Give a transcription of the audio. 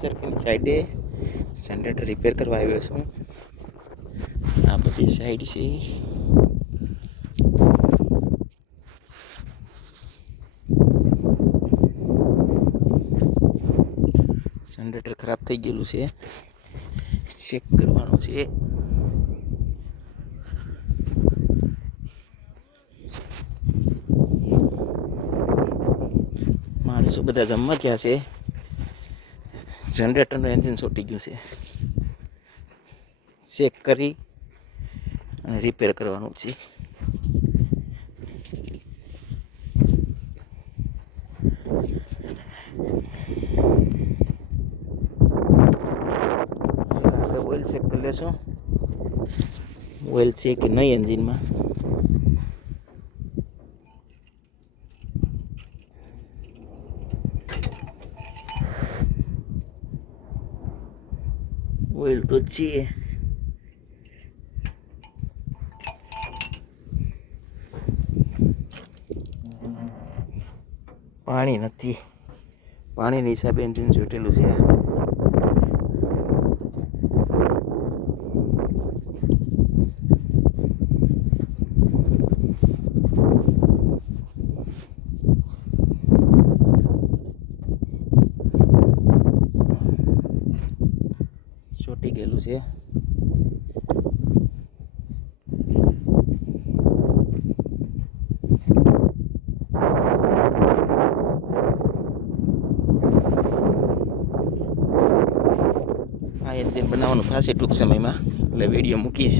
સર્કલની સાઈડે generator repair કરવા આવ્યો છું. આ બધી સાઈડ છે. જનરેટર ખરાબ થઈ ગયેલું છે, ચેક કરવાનું છે. માણસો બધા જમવા ગયા છે. જનરેટરનું એન્જિન છોટી ગયું છે, ચેક કરી અને રિપેર કરવાનું છે. આપણે ઓઇલ ચેક કરી લેશું, ઓઇલ છે કે નહીં એન્જિનમાં. ઓઇલ તો છે, પાણી નથી. પાણીના હિસાબે એન્જિન ચોટેલું છે. ચોટી ગયેલું છે. આ એન્જિન બનાવવાનું થશે ટૂંક સમયમાં, એટલે વિડીયો મૂકીશ.